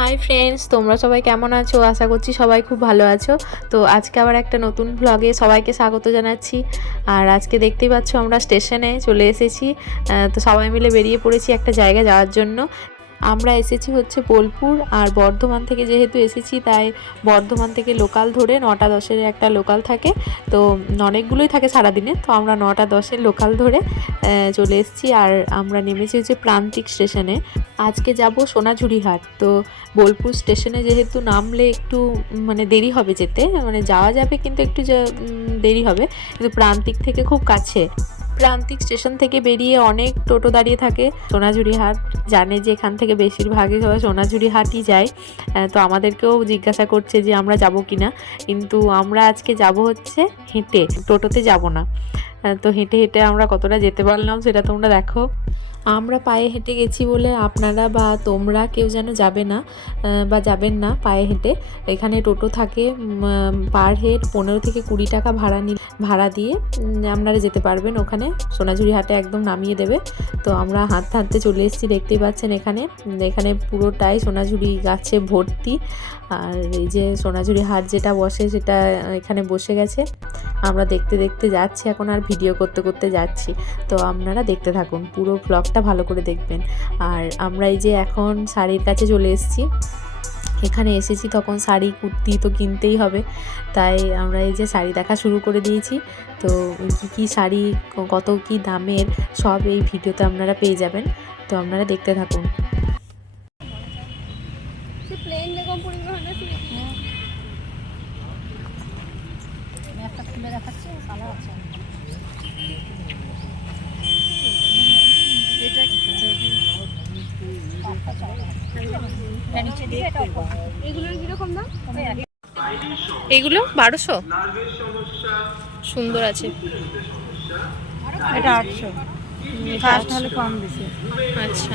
Hi friends, তোমরা সবাই কেমন আছো? আশা করছি সবাই খুব ভালো আছো। তো আজকে আবার একটা নতুন ব্লগে সবাইকে স্বাগত জানাচ্ছি। আর আজকে দেখতেই পাচ্ছ আমরা স্টেশনে চলে এসেছি। তো সবাই মিলে বেরিয়ে পড়েছি একটা জায়গা যাওয়ার জন্য। আমরা এসেছি হচ্ছে বোলপুর, আর বর্ধমান থেকে যেহেতু এসেছি তাই বর্ধমান থেকে লোকাল ধরে 9টা 10-এর একটা লোকাল থাকে। তো অনেকগুলোই থাকে সারাদিনে, তো আমরা 9টা 10-এর লোকাল ধরে চলে এসেছি। আর আমরা নেমেছি হচ্ছে প্রান্তিক স্টেশনে। আজকে যাব সোনাঝুরি হাট। তো বোলপুর স্টেশনে যেহেতু নামলে একটু মানে দেরি হবে যেতে, মানে যাওয়া যাবে কিন্তু একটু দেরি হবে, কিন্তু প্রান্তিক থেকে খুব কাছে। প্রান্তিক স্টেশন থেকে বেরিয়ে অনেক টোটো দাঁড়িয়ে থাকে। সোনাঝুরি হাট জানে যে এখান থেকে বেশিরভাগই সবাই সোনাঝুরি হাটই যায়। তো আমাদেরকেও জিজ্ঞাসা করছে যে আমরা যাব কি না, কিন্তু আমরা আজকে যাব হচ্ছে হেঁটে, টোটোতে যাব না। তো হেঁটে হেঁটে আমরা কতটা যেতে পারলাম সেটা তোমরা দেখো। আমরা পায়ে হেঁটে গেছি বলে আপনারা বা তোমরা কেউ যেন যাবে না বা যাবেন না পায়ে হেঁটে। এখানে টোটো থাকে, পার হেড 15 থেকে 20 টাকা ভাড়া দিয়ে আপনারা যেতে পারবেন ওখানে। সোনাঝুরি হাটে একদম নামিয়ে দেবে। তো আমরা হাঁটতে হাঁটতে চলে এসেছি, দেখতেই পাচ্ছেন এখানে পুরোটাই সোনাঝুরি গাছে ভর্তি। আর এই যে সোনাঝুরি হাট যেটা বসে সেটা এখানে বসে গেছে। আমরা দেখতে দেখতে যাচ্ছি এখন, আর ভিডিও করতে করতে যাচ্ছি। তো আপনারা দেখতে থাকুন, পুরো ব্লগটা ভালো করে দেখবেন। আর আমরা এই যে এখন শাড়ির কাছে চলে এসেছি। এখানে এসেছি তখন শাড়ি কুর্তি তো কিনতেই হবে, তাই আমরা এই যে শাড়ি দেখা শুরু করে দিয়েছি। তো কী শাড়ি, কত কি দামের, সব এই ভিডিওতে আপনারা পেয়ে যাবেন। তো আপনারা দেখতে থাকুন। একটা খুলে দেখাচ্ছে, কালার আছে। এগুলো 1200, সুন্দর আছে। এটা 800, ফার্স্ট হলে কম দিছে। আচ্ছা,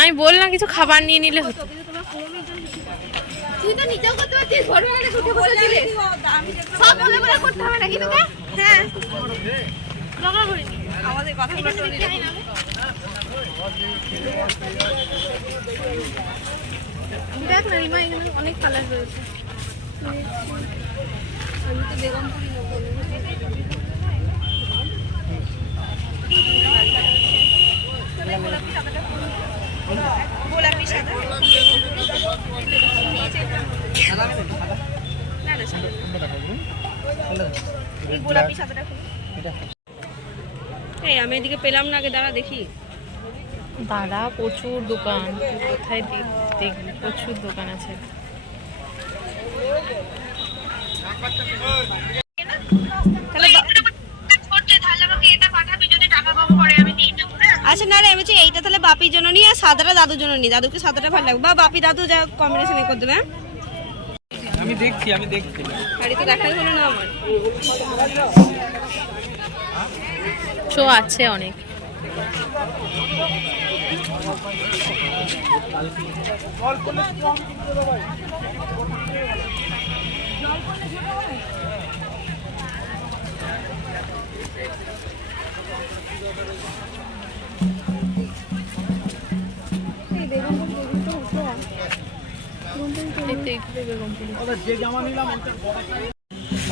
আমি বললাম কিছু খাবার নিয়ে নিলে হতো। তুই তো নিজেও করতে পারছিস, ভোরবেলা উঠে বসেছিলিস। সব বলে বলে করতে হবে নাকি তোকে? হ্যাঁ, দরকার করিনি আমাদের কথাগুলো তো নিয়ে নাও। দেখ না রিমা, এখানে অনেক কালার রয়েছে। আমি তো বেগমপুরি নেবো। গোলাপি সাদা, গোলাপি সাদাটা। এই আমি এদিকে পেলাম না, আগে দাঁড়া দেখি। দাদা প্রচুর দোকান, কোথায় দেখবি, প্রচুর দোকান আছে। আচ্ছা না রে, আমি বলছি এইটা তাহলে বাপির জন্য নি, আর সাদাটা দাদুর জন্য নি। দাদুকে সাদাটা ভালো লাগবে, বা বাপি দাদু যা কম্বিনেশন করে দেবে। আমি দেখছি শাড়ি তো দেখাই হলো না আমার। শো আছে অনেক।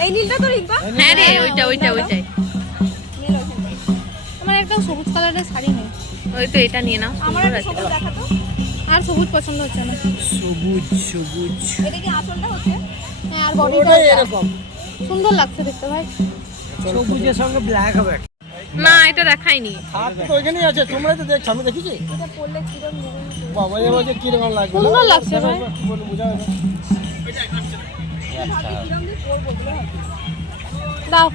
এই নীলটা তো রিম্পা। হ্যাঁ রে, ওইটাই। আমার একটা সবুজ কালারের শাড়ি নেই। ওই তো এটা নিয়ে নাও, আমার সুন্দর একটা আছে। সবুজ দেখাতো। আর সবুজ পছন্দ হচ্ছে না। সবুজ এটা কি আঁচলটা হচ্ছে? হ্যাঁ, আর বডিটা এরকম সুন্দর লাগছে দেখতে ভাই। সবুজের সঙ্গে ব্ল্যাক হবে। না, এটা দেখাইনি। হাত তো ওইখানেই আছে, তোমরা তো দেখছো, আমি দেখেছি। এটা পরলে কিরকম বাবা এই বলছে কি রকম লাগবে, সুন্দর লাগছে ভাই। বলে বুঝা যাবে। কিরকম দিয়ে পরবো বলে ভাবছি। দাও।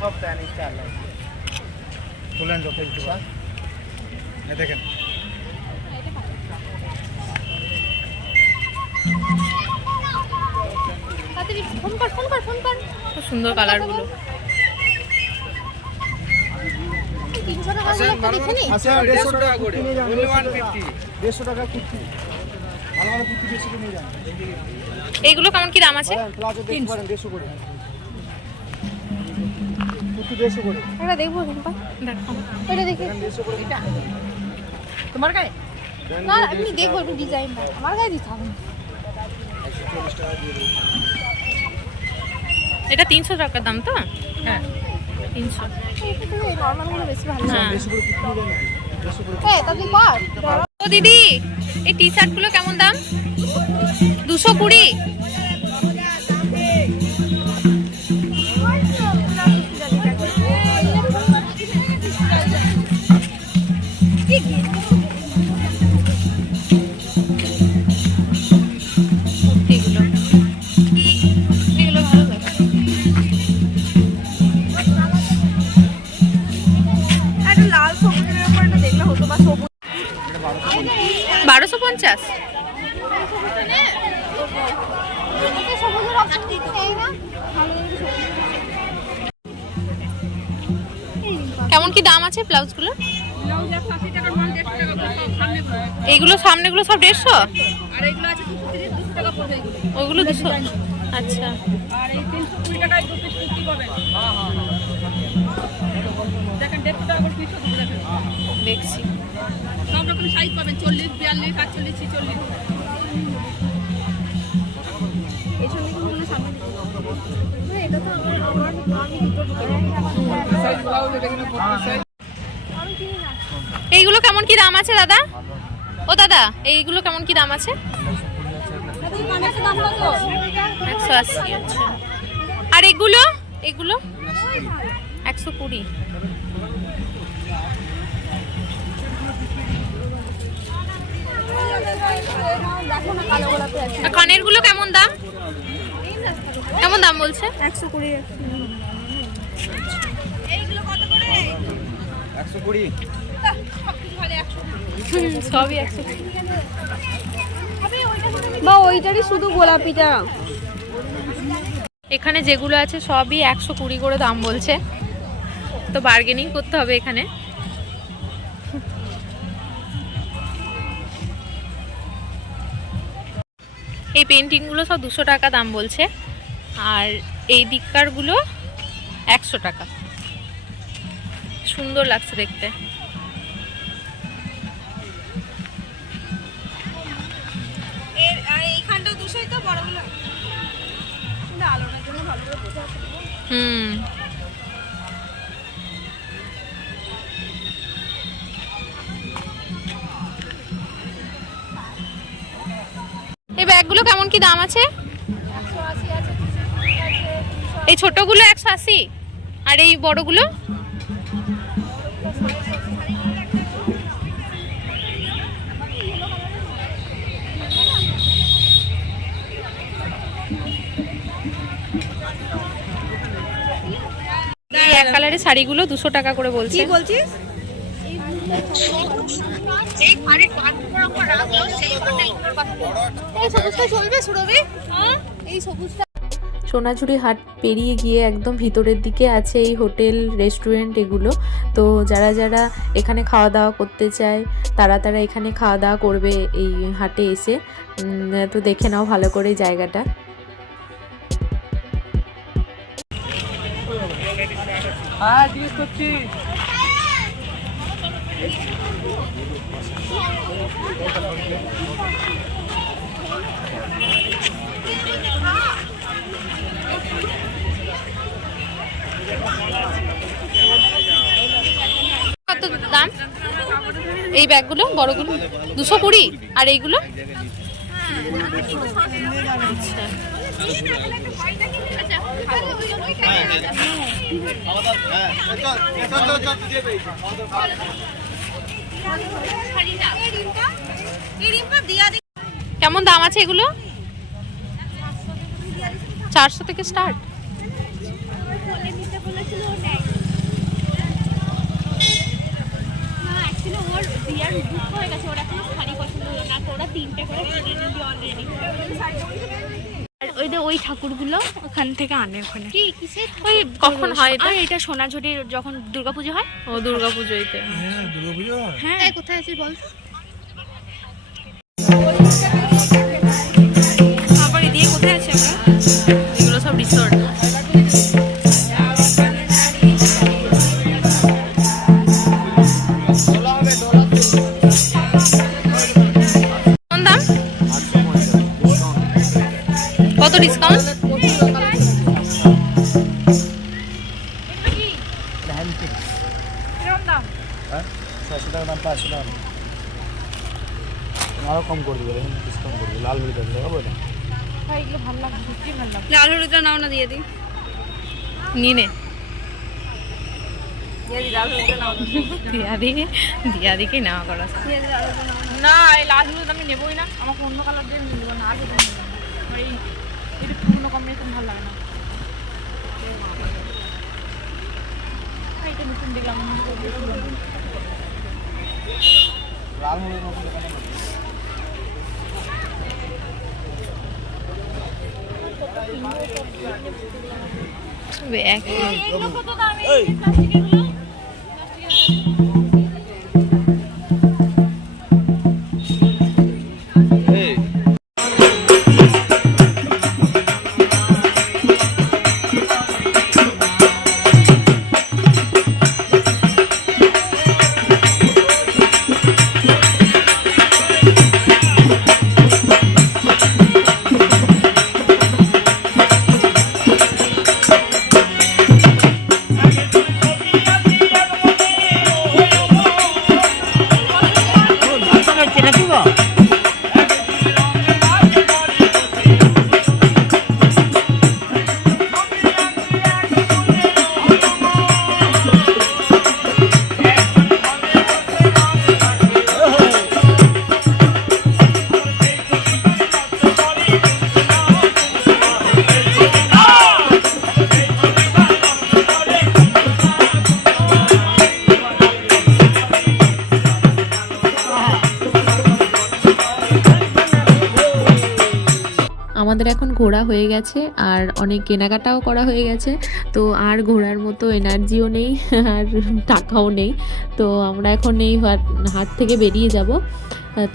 সব প্যানিক চাল তুলেন যত একটু দেখেন তাড়াতাড়ি ফোন কর খুব সুন্দর কালারগুলো। 300 টাকা গুলো দেখে নি। আচ্ছা 150 টাকা করে only 150 150 টাকা কুর্তি ভালো ভালো কুর্তি বেশি করে নিয়ে যান এইগুলো কেমন কি দাম আছে? প্লাজো দেখতে পারেন 150 করে কুর্তি 150 করে এটা দেখবো শুনপা, দেখো এটা দেখি। 150 করে তোমার গায়ে না আমি দেখবো একটু ডিজাইনটা, আমার গায়ে দিতে হবে না। 140 টাকা দিয়ে দেব এটা 300 টাকার দাম তো? হ্যাঁ 300। এই নরমাল গুলো বেশি ভালো। হ্যাঁ 150 করে কুর্তি নিয়ে যান 150 করে এই তাহলে কর। ও দিদি, এই টি শার্ট গুলো কেমন দাম? 220। এগুলো ভালো লাগে। একটা লাল সবুজের উপর একটা দেখলে হতো, বা সবুজ 1250। এটা সবুজের অপশন নেই না। কেমন কি দাম আছে ব্লাউজ গুলো? এইগুলো সামনেগুলো সব 150? আর এগুলো আছে 230 টাকা পড়বে এগুলো। ওইগুলো 200? আচ্ছা আর এই 320 টাকায় 2 পিস কুর্তি পাবেন। দেখেন 150 টাকা করে পিস হবে, দেখেন দেখছি। সব রকম সাইজ পাবেন, 40 42 48 46। এই সঙ্গে সামনে এটা তো আমার আমি দুটো সাইজ ব্লাউজ দেখেন 40 সাইজ এইগুলো কেমন কি দাম আছে দাদা? ও দাদা, এইগুলো কেমন কি দাম আছে? 180। আচ্ছা, আর এগুলো 120। দেখো না কালো গোলাপি আছে। আর কানের গুলো কেমন দাম? কেমন দাম বলছে? 120। এইগুলো কত করে? 120 সবই 120। বা ওইটারই শুধু গোলাপিটা। এখানে যেগুলো আছে সবই 120 করে দাম বলছে, তো বার্গেনিং করতে হবে এখানে। এই পেন্টিংগুলো সব 200 টাকা দাম বলছে, আর এই দিককারগুলো 100 টাকা। সুন্দর লাগছে দেখতে। এর আর এইখানটাও 200ই তো, বড়গুলো কিন্তু আলোটার জন্য ভালো করে বোঝা যাচ্ছে না। হুম, এই ব্যাগগুলো কেমন কি দাম আছে? 180 আছে, 200 আছে, 300। এই ছোটগুলো 180, আর এই বড়গুলো? এই এক কালারের শাড়িগুলো 200 টাকা করে বলছে। কি বলছিস? এই সবুজটা চলবে সুরভি? এই সবুজটা সোনাঝুরি হাট পেরিয়ে গিয়ে একদম ভিতরের দিকে আছে এই হোটেল রেস্টুরেন্ট এগুলো। তো যারা যারা এখানে খাওয়া দাওয়া করতে চায় তারা এখানে খাওয়া দাওয়া করবে এই হাটে এসে। তো দেখে নাও ভালো করে জায়গাটা। হ্যাঁ জিজ্ঞেস করছি কত দাম এই ব্যাগগুলো বড়গুলো? 220। আর এইগুলো? আচ্ছা, কেমন দাম আছে এগুলো? 400 থেকে স্টার্ট। বলছিল ওর বিয়ার বুক হয়ে গেছে, ওর এখনো শাড়ি পছন্দ হলো না, তো ওরা 3টে করে কিনে নিবি অলরেডি। আর ওই যে ওই ঠাকুরগুলো ওখান থেকে আনে ওখানে। কি কিসের ওই কখন হয় এটা? আর এটা সোনাঝুরির যখন দুর্গাপুজো হয়। ও দুর্গাপুজোইতে। হ্যাঁ দুর্গাপুজো হ্যাঁ কোথায় আছিস বল? আবার এদিকে কোথায় আছে আমরা? এগুলো সব রিসর্ট। কোন দাম? কত ডিসকাউন্ট? হ্যাঁ 600 টাকা দাম 500 টাকা আরো কম করে দেবে, ডিসকাউন্ট করে দেবে। লাল হলুদ দেখাবো এটা লাল হলুদটা নাও না, দিয়ে দিই। নিয়ে নে। দিয়াদিকে নেওয়া করা না এই লাল হলুদ আমি নেবই না, আমাকে অন্য কালার দিয়ে নেবো না, আগে নেবো আমার এই এটা পুরনো কম্বিনেশন ভালো লাগে না। এটা নতুন দেখলাম লাল হলুদ মতো দেখানো এগুলো কত দামি প্লাস্টিকের আমাদের এখন ঘোরা হয়ে গেছে আর অনেক কেনাকাটাও করা হয়ে গেছে, তো আর ঘোরার মতো এনার্জিও নেই আর টাকাও নেই। তো আমরা এখন এই হাট থেকে বেরিয়ে যাব।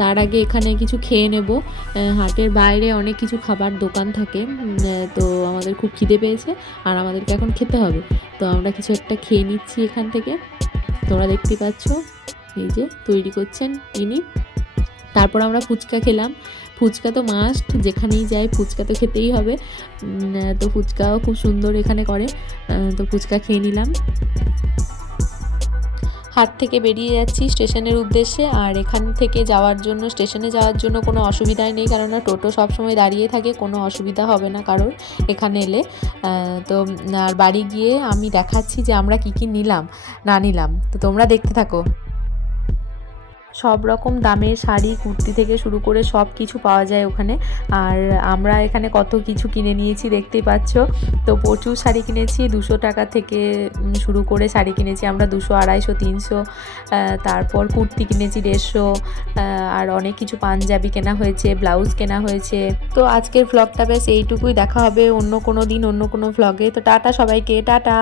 তার আগে এখানে কিছু খেয়ে নেব। হাটের বাইরে অনেক কিছু খাবার দোকান থাকে, তো আমাদের খুব খিদে পেয়েছে আর আমাদেরকে এখন খেতে হবে। তো আমরা কিছু একটা খেয়ে নিচ্ছি এখান থেকে। তোমরা দেখতে পাচ্ছ এই যে তৈরি করছেন ইনি। তারপর আমরা ফুচকা খেলাম। ফুচকা তো মাস্ট, যেখানেই যাই ফুচকা তো খেতেই হবে। তো ফুচকাও খুব সুন্দর এখানে করে, তো ফুচকা খেয়ে নিলাম। হাট থেকে বেরিয়ে যাচ্ছি স্টেশনের উদ্দেশ্যে। আর এখান থেকে যাওয়ার জন্য, স্টেশনে যাওয়ার জন্য কোনো অসুবিধাই নেই, কেননা টোটো সবসময় দাঁড়িয়ে থাকে, কোনো অসুবিধা হবে না কারোর এখানে এলে। তো আর বাড়ি গিয়ে আমি দেখাচ্ছি যে আমরা কি কি নিলাম না নিলাম, তো তোমরা দেখতে থাকো। সব রকম দামের শাড়ি, কুর্তি থেকে শুরু করে সব কিছু পাওয়া যায় ওখানে। আর আমরা এখানে কত কিছু কিনে নিয়েছি দেখতেই পাচ্ছ। তো প্রচুর শাড়ি কিনেছি, 200 টাকা থেকে শুরু করে শাড়ি কিনেছি আমরা, 200, 250, 300। তারপর কুর্তি কিনেছি 150, আর অনেক কিছু পাঞ্জাবি কেনা হয়েছে, ব্লাউজ কেনা হয়েছে। তো আজকের ভ্লগটা বেশ এইটুকুই, দেখা হবে অন্য কোনো দিন অন্য কোনো ভ্লগে। তো টাটা সবাইকে, টাটা।